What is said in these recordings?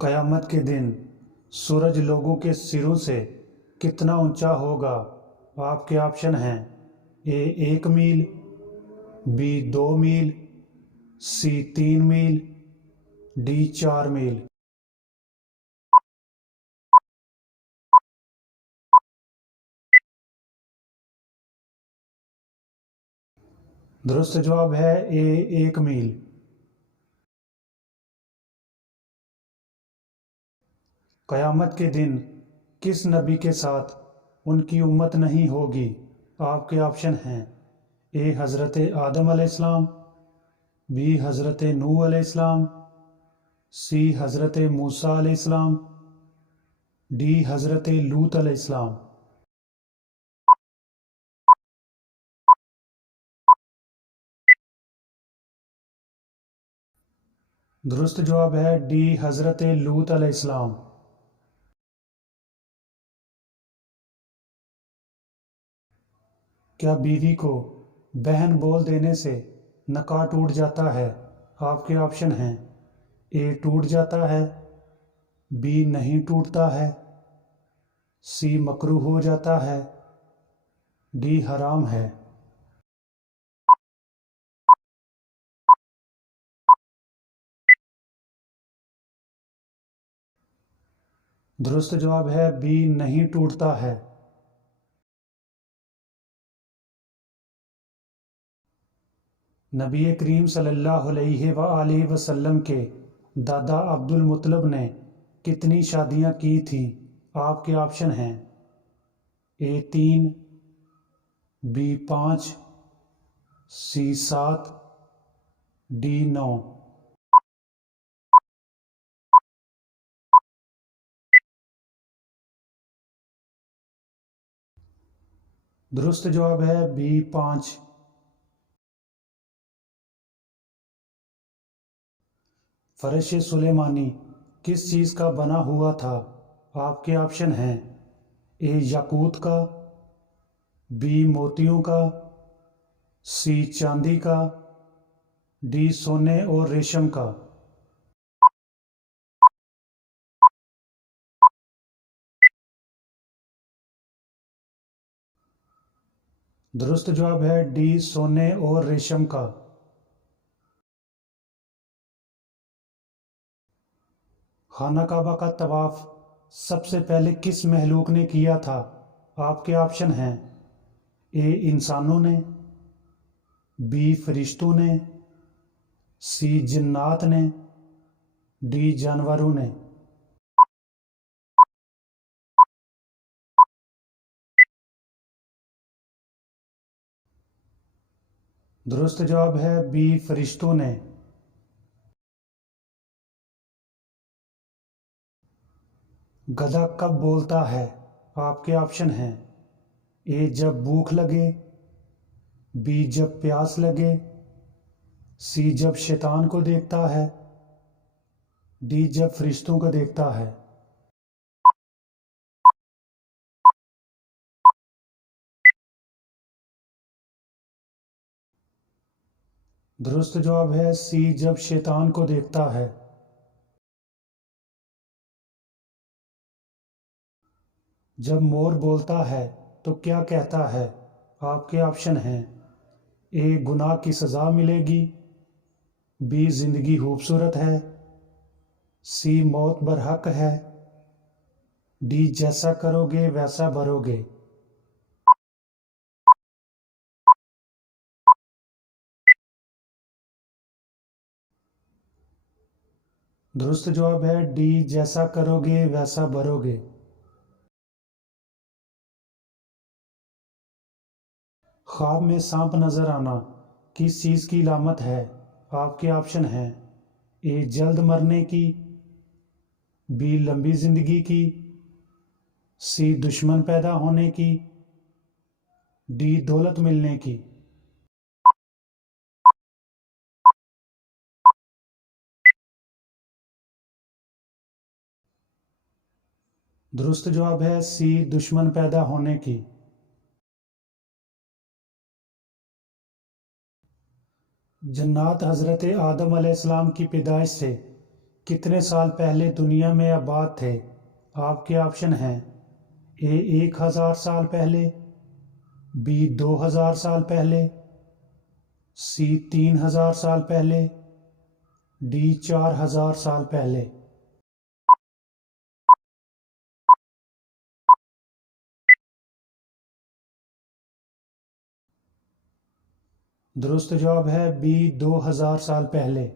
قیامت کے دن سورج لوگوں کے سروں سے کتنا اونچا ہوگا؟ آپ کے آپشن ہیں: اے 1 میل، be 2 mile, C 3 mile, D 4 میل۔ درست جواب ہے اے 1 میل۔ قیامت کے دن کس نبی کے ساتھ ان کی امت نہیں ہوگی؟ آپ کے آپشن ہیں: اے حضرت آدم علیہ السلام، بی حضرت نوح علیہ السلام، سی حضرت موسیٰ علیہ السلام، ڈی حضرت لوط علیہ السلام۔ درست جواب ہے ڈی حضرت لوط علیہ السلام۔ کیا بیوی کو بہن بول دینے سے نکاح ٹوٹ جاتا ہے؟ آپ کے آپشن ہیں: اے ٹوٹ جاتا ہے، بی نہیں ٹوٹتا ہے، سی مکروہ ہو جاتا ہے، ڈی حرام ہے۔ درست جواب ہے بی نہیں ٹوٹتا ہے۔ نبی کریم صلی اللہ علیہ وآلہ وسلم کے دادا عبد المطلب نے کتنی شادیاں کی تھیں؟ آپ کے آپشن ہیں: اے 3، بی 5، سی 7، ڈی 9۔ درست جواب ہے بی 5۔ فرش سلیمانی کس چیز کا بنا ہوا تھا؟ آپ کے آپشن ہیں: اے یاقوت کا، بی موتیوں کا، سی چاندی کا، ڈی سونے اور ریشم کا۔ درست جواب ہے ڈی سونے اور ریشم کا۔ خانہ کعبہ کا طواف سب سے پہلے کس مخلوق نے کیا تھا؟ آپ کے آپشن ہیں: اے انسانوں نے، بی فرشتوں نے، سی جنات نے، ڈی جانوروں نے۔ درست جواب ہے بی فرشتوں نے۔ گدھا کب بولتا ہے؟ آپ کے آپشن ہیں: اے جب بھوک لگے، بی جب پیاس لگے، سی جب شیطان کو دیکھتا ہے، ڈی جب فرشتوں کو دیکھتا ہے۔ درست جواب ہے سی جب شیطان کو دیکھتا ہے۔ جب مور بولتا ہے تو کیا کہتا ہے؟ آپ کے آپشن ہیں: اے گناہ کی سزا ملے گی، بی زندگی خوبصورت ہے، سی موت برحق ہے، ڈی جیسا کرو گے ویسا بھرو گے۔ درست جواب ہے ڈی جیسا کرو گے ویسا بھرو گے۔ خواب میں سانپ نظر آنا کس چیز کی علامت ہے؟ آپ کے آپشن ہیں: اے جلد مرنے کی، بی لمبی زندگی کی، سی دشمن پیدا ہونے کی، ڈی دولت ملنے کی۔ درست جواب ہے سی دشمن پیدا ہونے کی۔ جنات حضرت آدم علیہ السلام کی پیدائش سے کتنے سال پہلے دنیا میں آباد تھے؟ آپ کے آپشن ہیں: اے 1000 سال پہلے، بی 2000 سال پہلے، سی 3000 سال پہلے، ڈی 4000 سال پہلے۔ درست جواب ہے بی 2000 سال پہلے۔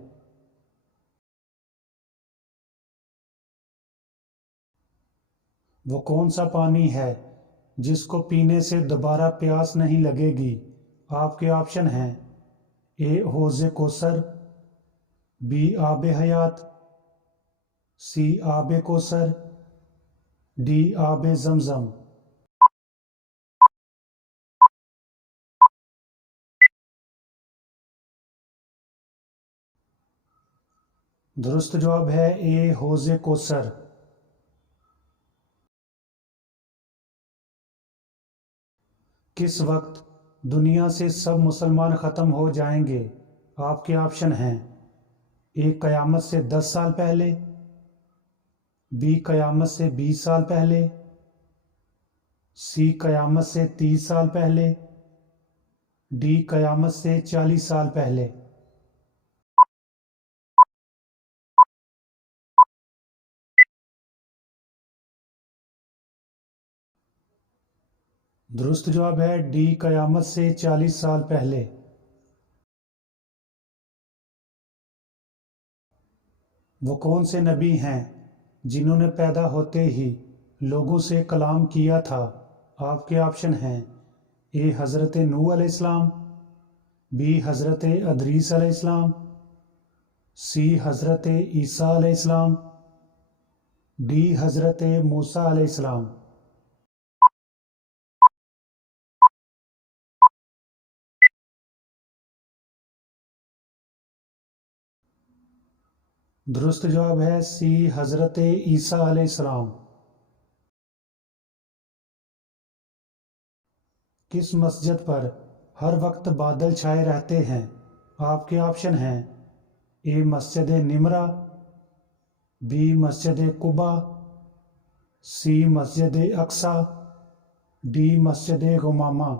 وہ کون سا پانی ہے جس کو پینے سے دوبارہ پیاس نہیں لگے گی؟ آپ کے آپشن ہیں: اے حوض کوثر، بی آب حیات، سی آب کوثر، ڈی آب زمزم۔ درست جواب ہے اے حوض کوثر۔ کس وقت دنیا سے سب مسلمان ختم ہو جائیں گے؟ آپ کے آپشن ہیں: اے قیامت سے 10 سال پہلے، بی قیامت سے 20 سال پہلے، سی قیامت سے 30 سال پہلے، ڈی قیامت سے 40 سال پہلے۔ درست جواب ہے ڈی قیامت سے 40 سال پہلے۔ وہ کون سے نبی ہیں جنہوں نے پیدا ہوتے ہی لوگوں سے کلام کیا تھا؟ آپ کے آپشن ہیں: اے حضرت نوح علیہ السلام، بی حضرت ادریس علیہ السلام، سی حضرت عیسیٰ علیہ السلام، ڈی حضرت موسیٰ علیہ السلام۔ درست جواب ہے سی حضرت عیسیٰ علیہ السلام۔ کس مسجد پر ہر وقت بادل چھائے رہتے ہیں؟ آپ کے آپشن ہیں: اے مسجد نمرہ، be Masjid Quba, C Masjid Aqsa, D مسجد غمامہ۔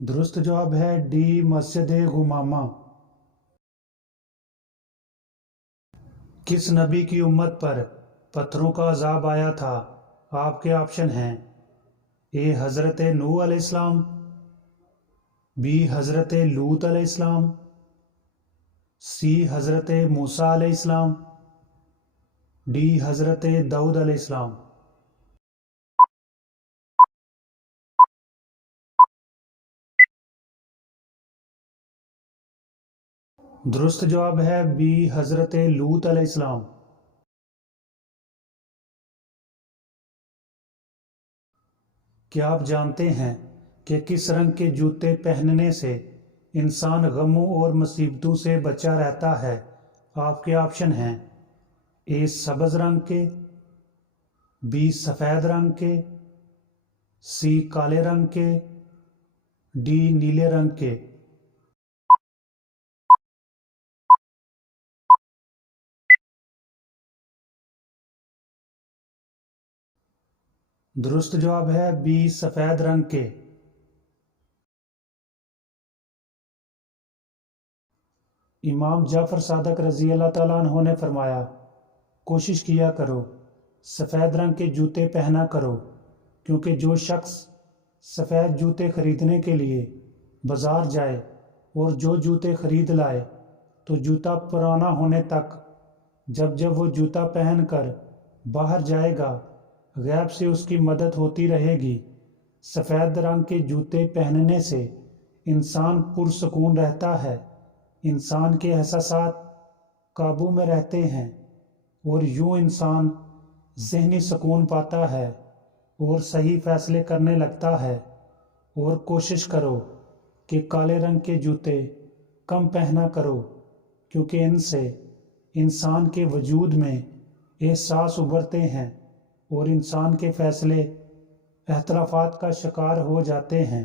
درست جواب ہے ڈی مسجد غمامہ۔ کس نبی کی امت پر پتھروں کا عذاب آیا تھا؟ آپ کے آپشن ہیں: اے حضرت نوح علیہ السلام، بی حضرت لوط علیہ السلام، سی حضرت موسیٰ علیہ السلام، ڈی حضرت داؤد علیہ السلام۔ درست جواب ہے بی حضرت لوط علیہ السلام۔ کیا آپ جانتے ہیں کہ کس رنگ کے جوتے پہننے سے انسان غموں اور مصیبتوں سے بچا رہتا ہے؟ آپ کے آپشن ہیں: اے سبز رنگ کے، بی سفید رنگ کے، سی کالے رنگ کے، ڈی نیلے رنگ کے۔ درست جواب ہے بی سفید رنگ کے۔ امام جعفر صادق رضی اللہ تعالیٰ عنہ نے فرمایا: کوشش کیا کرو سفید رنگ کے جوتے پہنا کرو، کیونکہ جو شخص سفید جوتے خریدنے کے لیے بازار جائے اور جو جوتے خرید لائے تو جوتا پرانا ہونے تک جب وہ جوتا پہن کر باہر جائے گا غیب سے اس کی مدد ہوتی رہے گی۔ سفید رنگ کے جوتے پہننے سے انسان پرسکون رہتا ہے، انسان کے احساسات قابو میں رہتے ہیں اور یوں انسان ذہنی سکون پاتا ہے اور صحیح فیصلے کرنے لگتا ہے۔ اور کوشش کرو کہ کالے رنگ کے جوتے کم پہنا کرو، کیونکہ ان سے انسان کے وجود میں احساس ابھرتے ہیں اور انسان کے فیصلے اختلافات کا شکار ہو جاتے ہیں